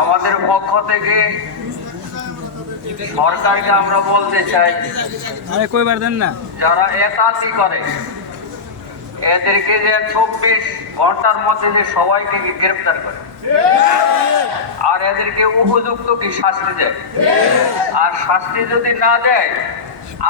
আমাদের পক্ষ থেকে সরকারকে আমরা বলতে চাই আরে কইবার দেন না। যারা একাতি করে এদেরকে যে চব্বিশ ঘণ্টার মধ্যে যে সবাইকে কি গ্রেপ্তার করে? আর এদেরকে উপযুক্ত কি শাস্তি দেয়? আর শাস্তি যদি না দেয়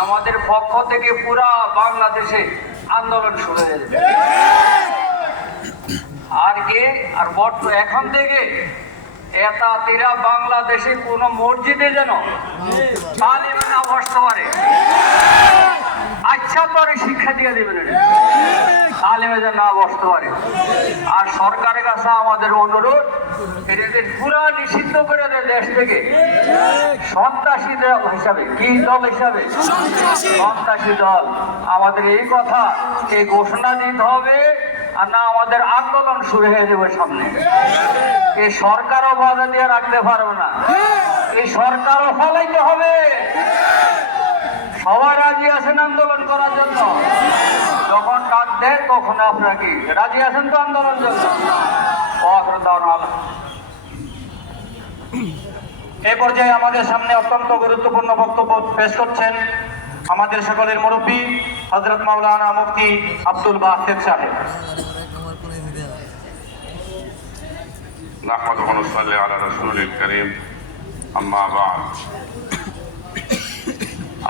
আমাদের পক্ষ থেকে পুরা বাংলাদেশে আন্দোলন শুরু হয়ে যাবে। আর কে আর বর্ত এখন থেকে এতাতিরা বাংলাদেশে কোনো মসজিদে যেন তালিমে না বসতে পারে। আচ্ছা পরে শিক্ষা দিয়ে দেবেন। তালিমে যেন না বসতে পারে। আর সরকারের কাছে আমাদের অনুরোধ এটাদের পুরা নিষিদ্ধ করে দেয় দেশ থেকে। সন্ত্রাসী দল হিসাবে কি দল হিসাবে? সন্ত্রাসী দল। আমাদের এই কথা এই ঘোষণা দিতে হবে। আর না আমাদের আন্দোলন শুরু হয়ে যাবে সামনে। এই সরকারও বাধা দিয়ে রাখতে পারবে না। এই সরকারও ফলাইতে হবে। সবাই রাজি আছেন আন্দোলন করার জন্য? যখন ডাক দেয়, তখন আপনারা কি রাজি আছেন তো আন্দোলন জন্য? এই পর্যায়ে আমাদের সামনে অত্যন্ত গুরুত্বপূর্ণ বক্তব্য পেশ করছেন আমাদের সকলের মুরব্বী হজরত মাওলানা মুফতি আব্দুল বাসেদ সাহেব نحمده ونصلي على رسول الكريم أما بعد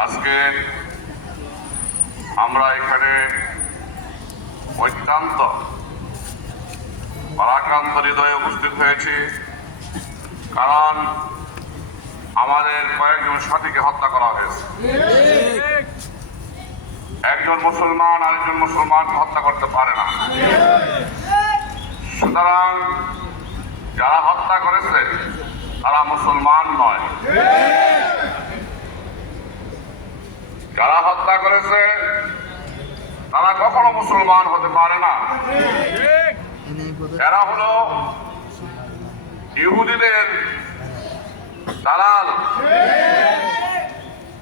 আজকে আমরা এখানে অত্যন্ত পরাক্রান্ত হৃদয়ে উপস্থিত হয়েছি কারণ আমাদের কয়েকজন সাথীকে হত্যা করা হয়েছে একজন মুসলমান আরেকজন মুসলমানকে হত্যা করতে পারে না। সুতরাং যারা হত্যা করেছে, তারা মুসলমান নয়। যারা হত্যা করেছে, তারা কখনো মুসলমান হতে পারে না। এরা হলো ইহুদিদের দালাল।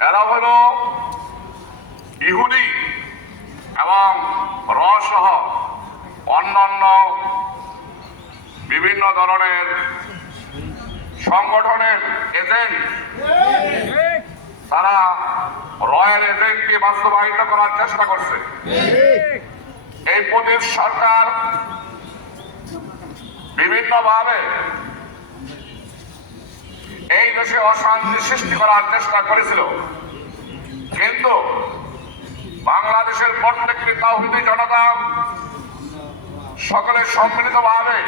এরা হলো ইহুদি এবং রসহ অন্যান্য বিভিন্ন ধরনের সংগঠনের এজেন্ট, তারা রয়্যাল এজেন্টকে বাস্তবায়িত করার চেষ্টা করছে। এই পতিত সরকার বিভিন্নভাবে এই দেশে অশান্তি সৃষ্টি করার চেষ্টা করেছিল। কিন্তু প্রত্যেকটি তাহিদি জনতা সকলে সম্মিলিতভাবে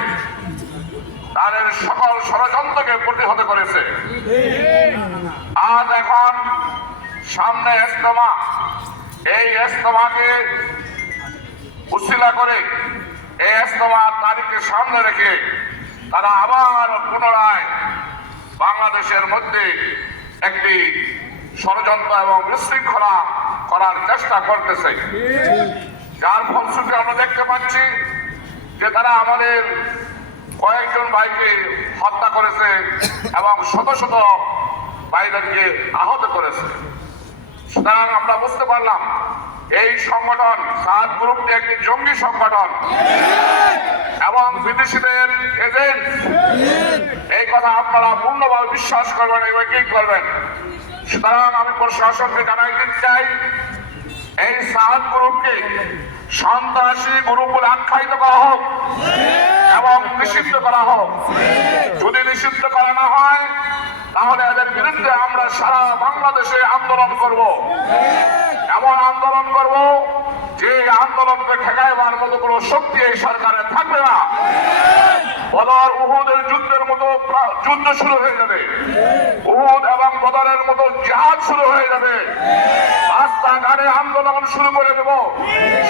তাদের সকল ষড়যন্ত্রকে প্রতিহত করেছে। আজ এখন সামনে ইস্তমা এই ইস্তমাকে উশিলা করে এই ইস্তমা তারিখকে সামনে রেখে তারা আবার পুনরায় বাংলাদেশের মধ্যে একটি ষড়যন্ত্র এবং বিশৃঙ্খলা করার চেষ্টা করতেছে। যার ফলশ্রুতি আমরা দেখতে পাচ্ছি যে তারা আমাদের কয়েকজন ভাইকে হত্যা করেছে এবং শত শত ভাইদেরকে আহত করেছে। সুতরাং আমরা বুঝতে পারলাম এই সংগঠন সাত গ্রুপটি একটি জঙ্গি সংগঠন এবং বিদেশিদের এজেন্ট এই কথা আপনারা পূর্ণভাবে বিশ্বাস করবেন এবং কি করবেন। সুতরাং আমি প্রশাসনকে জানাই দিতে চাই, এই সাত গ্রুপকে সন্ত্রাসী গ্রুপ বলে আখ্যায়িত করা হোক এবং নিষিদ্ধ করা হোক। যদি নিষিদ্ধ করা না হয়, তাহলে এদের বিরুদ্ধে আমরা সারা বাংলাদেশে আন্দোলন করব। এমন আন্দোলন করব যে আন্দোলনকে ঠেকাইবার মতো কোনো শক্তি এই সরকারের থাকবে না। বদর উহুদের যুদ্ধ শুরু হয়ে যাবে। উহুদ এবং বদরের মতো জাহাজ শুরু হয়ে যাবে। রাস্তাঘাটে আন্দোলন শুরু করে দেব।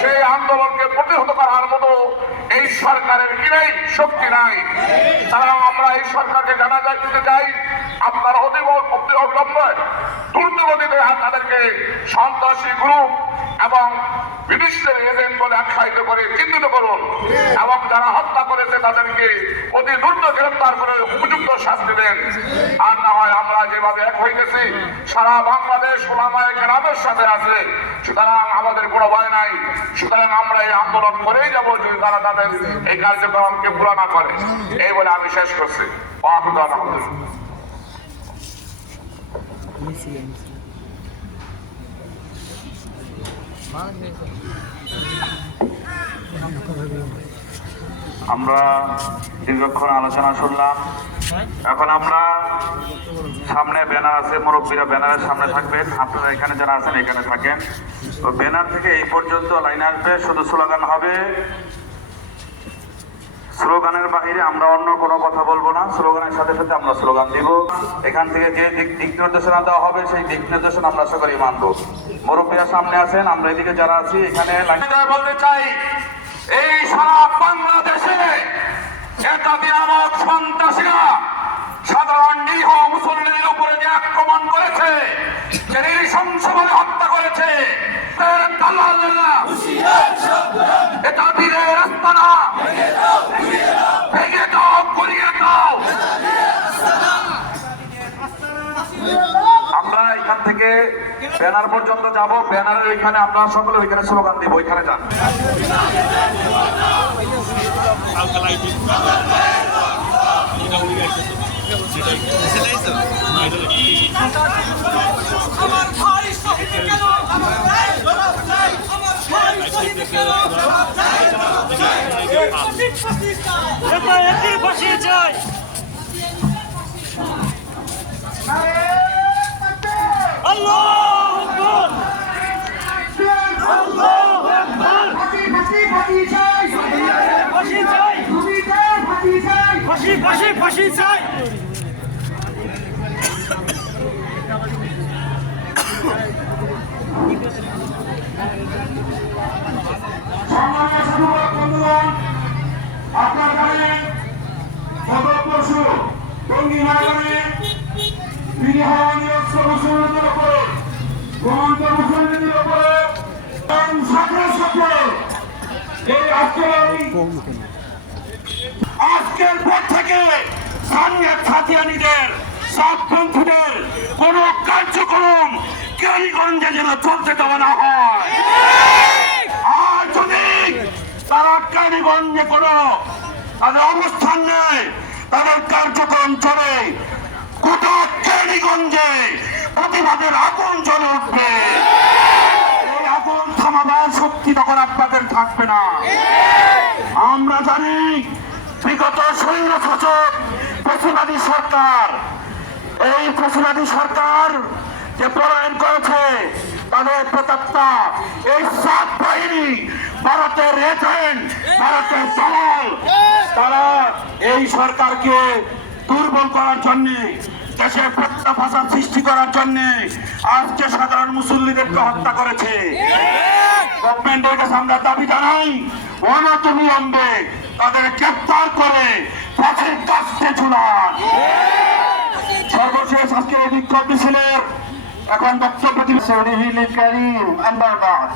সেই আন্দোলনকে প্রতিহত করার মতো এই সরকারের কি নেই শক্তি নাই। তারা আমরা এই সরকারকে জানা যায়, দিতে চাই। আপনার অতি অতি অবিলম্বে দ্রুতগতিতে তাদেরকে সন্ত্রাসী গ্রুপ এবং ব্রিটিশদের এজেন্ট বলে আখ্যায়িত করে চিহ্নিত করুন এবং যারা হত্যা করেছে তাদেরকে অতি দ্রুত গ্রেপ্তার করে উপযুক্ত শাস্তি দেন। আর না হয় আমরা যেভাবে এক হইতেছি, সারা বাংলাদেশ ওলামায় গ্রামের সাথে আছে। সুতরাং আমাদের কোনো ভয় নাই। সুতরাং আমরা এই আন্দোলন করেই যাব যদি তারা তাদের এই কার্যক্রমকে পুরা না করে। এই বলে আমি শেষ করছি। আলহামদুলিল্লাহ আমরা দীর্ঘক্ষণ আলোচনা শুনলাম। এখন আমরা সামনে ব্যানার আছে, মুরব্বীরা ব্যানারের সামনে থাকবেন। আপনারা এখানে যারা আছেন, এখানে থাকেন। তো ব্যানার থেকে এই পর্যন্ত লাইন আসবে, শুধু স্লোগান হবে। স্লোগানের বাইরে আমরা অন্য কোনো কথা বলব না। স্লোগানের সাথে সাথে আমরা স্লোগান দিব। এখান থেকে যে দিক নির্দেশনা দেওয়া হবে, সেই দিক নির্দেশনা আমরা করি মানবো। মুরব্বীরা সামনে আছেন, আমরা এদিকে যারা আছি, এখানে বলতে চাই, এই সারা বাংলাদেশে এটা নিয়ামক সন্ত্রাসীরা, সাধারণ নিরীহ মুসল্লিদের উপরে যে আক্রমণ করেছে, যে নৃশংসভাবে হত্যা করেছে এটা দিনের আস্তানা ভেঙে ব্যানার পর্যন্ত যাব। ব্যানারের ওইখানে আপনারা সকলে ওইখানে স্লোগান দিব ওইখানে যান। চাই ফাঁসি ফাঁসি চাই এটা একই ফাঁসি চাই আল্লাহু আকবার আল্লাহু আকবার ফাঁসি ফাঁসি ফাঁসি চাই আপনার জানেন সদর পশু টঙ্গি ময়দানে বিনিময় অস্ত্র মুসলমানদের উপরে গ্রহণ মুসলমানদের উপরে আজকের পর থেকে স্থানীয় ছাতিয়ানিদের সাতপন্থীদের কোন কার্যক্রম কেরিগঞ্জে যেন চলতে দেওয়া না হয়। আর যদি তারা কেরিগঞ্জে কোনো তাদের অবস্থান নেই তাদের কার্যক্রম চলে। গোটা কেরিগঞ্জে প্রতিবাদের আগুন জ্বলে উঠবে। থামাবার শক্তি তখন আপনাদের থাকবে না। আমরা জানি বিগত সৈন্য শাসক পশুবাদী সরকার। এই পশুবাদী সরকার যে পলায়ন করেছে, তাদের প্রেতাত্মা এই সাত বাহিনী, ভারতের এজেন্ট ভারতের দলাল তারা এই সরকারকে দুর্বল করার জন্য দেশে প্রত্যাফাসার সৃষ্টি করার জন্য আজকে সাধারণ মুসল্লিদেরকে হত্যা করেছে গভর্নমেন্টের কাছে আমরা দাবি জানাই অনতবিলম্বে তাদের গ্রেপ্তার করে পথের কাছে ঝুলান সর্বশেষ আজকে এই বিক্ষোভ মিছিলের এখন বক্তব্য رسوله الكريم أما بعد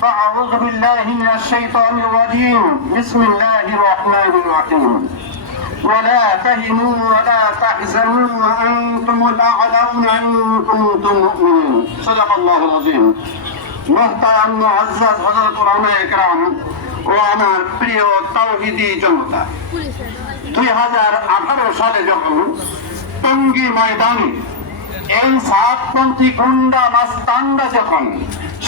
فأعوذ بالله من الشيطان الرجيم بسم الله الرحمن الرحيم ولا تهنوا ولا تحزنوا وأنتم الأعلون إن كنتم مؤمنين صدق الله العظيم محترم معزز হযরত উলামা একরাম ও আমার প্রিয় তাওহীদি জনতা দুই হাজার আঠারো সালে যখন টঙ্গী ময়দানে এই সাতপন্থী গুন্ডা মাস্তানরা যখন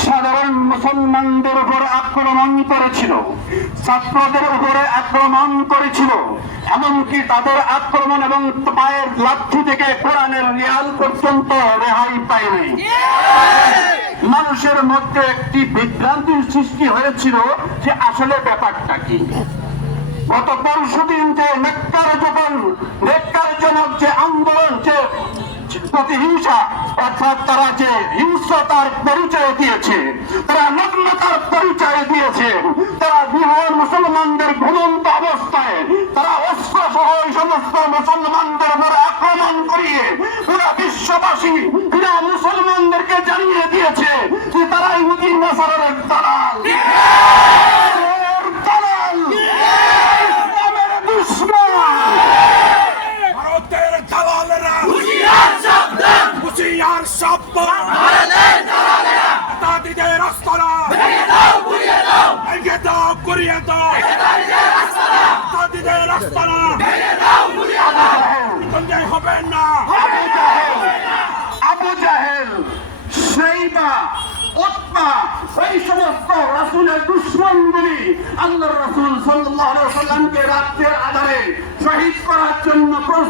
সাধারণ মুসলমানদের উপর আক্রমণ করেছিল। ছাত্রদের উপরে আক্রমণ করেছিল। এমনকি তাদের আক্রমণ এবং পায়ের লাঠি থেকে কোরআনের রিয়াল পর্যন্ত রেহাই পায়নি। মানুষের মধ্যে একটি বিভ্রান্তির সৃষ্টি হয়েছিল যে আসলে ব্যাপারটা কি। গত পরশু দিন যে নেককার যখন নেককারজনক যে আন্দোলন, যে প্রতিহিংসা, অর্থাৎ তারা যে হিংস্রতার পরিচয় দিয়েছে, তারা নগ্নতার পরিচয় দিয়েছে, তারা বিহার মুসলমানদের ঘুমন্ত অবস্থায়, তারা অস্ত্র সহ সমস্ত মুসলমানদের উপর আক্রমণ করিয়ে পুরা বিশ্ববাসী পুরা মুসলমানদেরকে জানিয়ে দিয়েছে যে তারা ইহুদি নাসারের এই সমস্ত রাসুলের দুশ্মনগুলি আল্লাহ রাসুল সাল্লাহ সাল্লামকে রাত্রের আধারে শহীদ করার জন্য